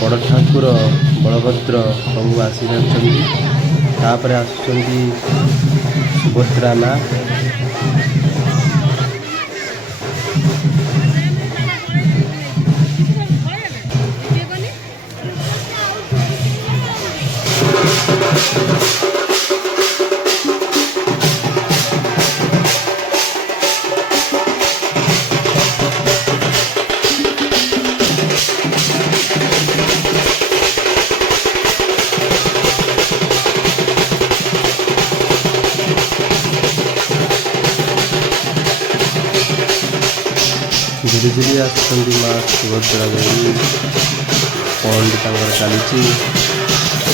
बड़ ठाकुर बलभद्र सब आसी तापर आसुँच सुभद्रा माँ धीरे धीरे आसुँच माँ सुभद्रा देवी पहंडी चली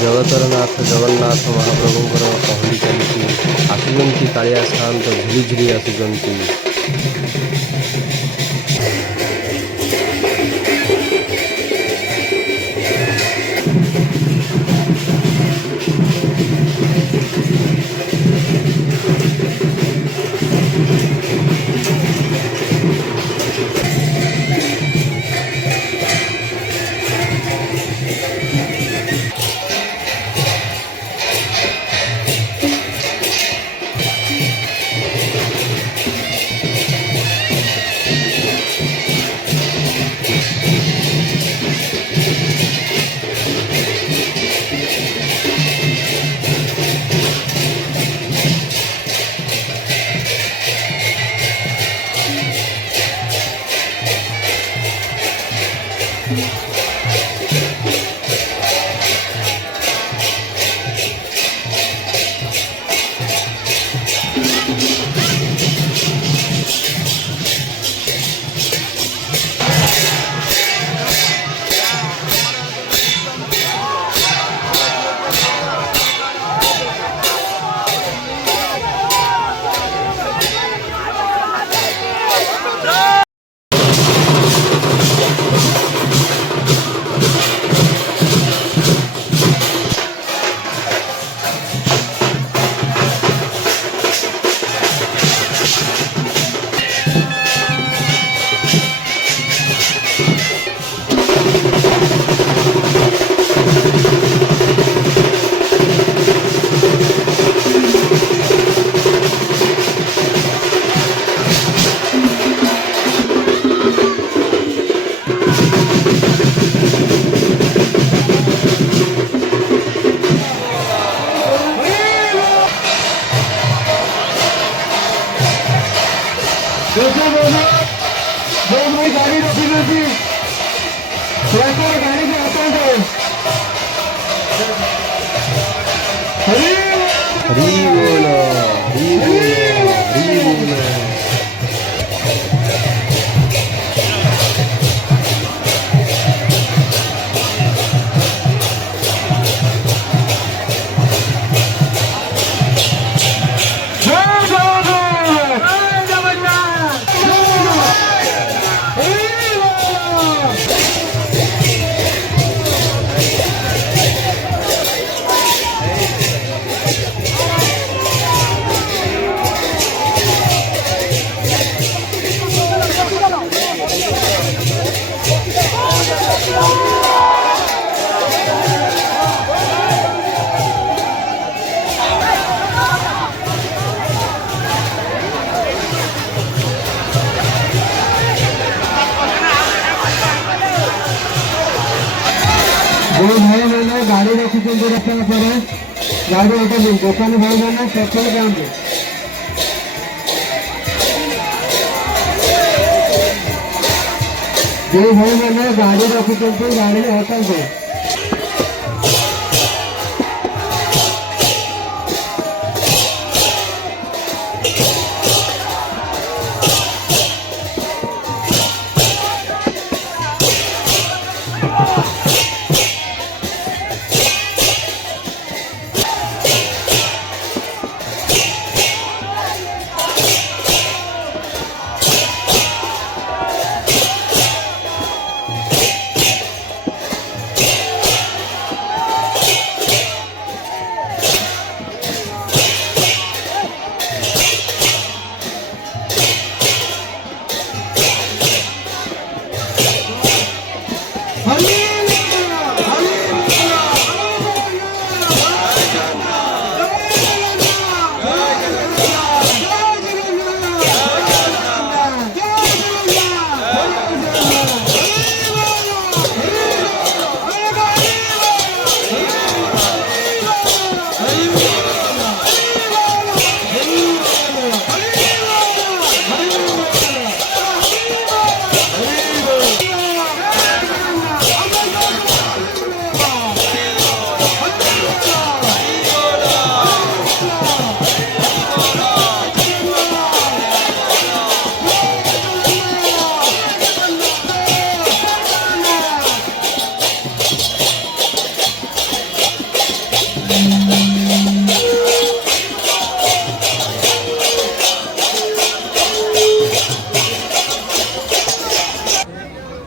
जगतरनाथ जगन्नाथ महाप्रभुंर पहली चली आसुँच कालिया शांत झिरी झिरी आसुँच गाड़ी रोकी गाड़ी से आता है हरी बोलो हरी बोलो हरी बोलो। भाई मैंने गाड़ी रखी रखना पड़े गाड़ी दुकान भाई मैंने पेट्रोल पंप जो भाई मैंने गाड़ी रखी गाड़ी में हटाते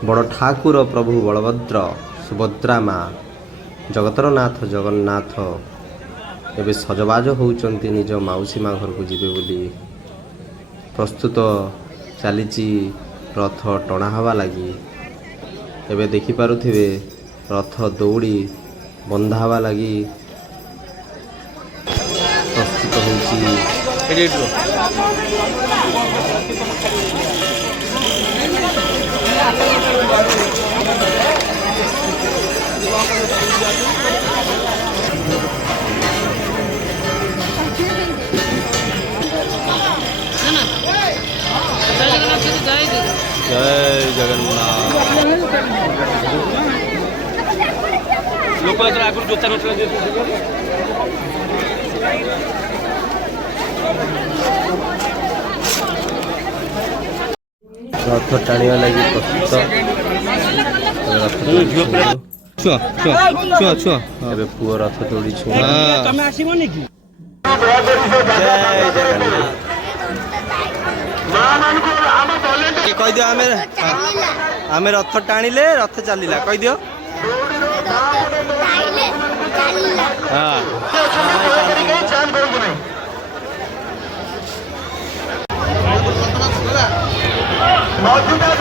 बड़ ठाकुर प्रभु बलभद्र सुभद्रा माँ जगतर नाथ जगन्नाथ एवं सजबाज होउचंती निज माउसी माँ घर को जीवे बोली प्रस्तुत चली रथ टणा हवा लगी एवं देखिपे रथ दौड़ी बंधा हवा लगी प्रस्तुत होउची जय जगन्नाथ लोक आगुरी जोता नଥିଲା रथ टाणिया लगी प्रस्तुत एबे पुओ रथ तोड़ी ତମେ ଆସିବନି କି कह दियो आमे रथ टाणिले रथ चलिला कह दियो मधुदास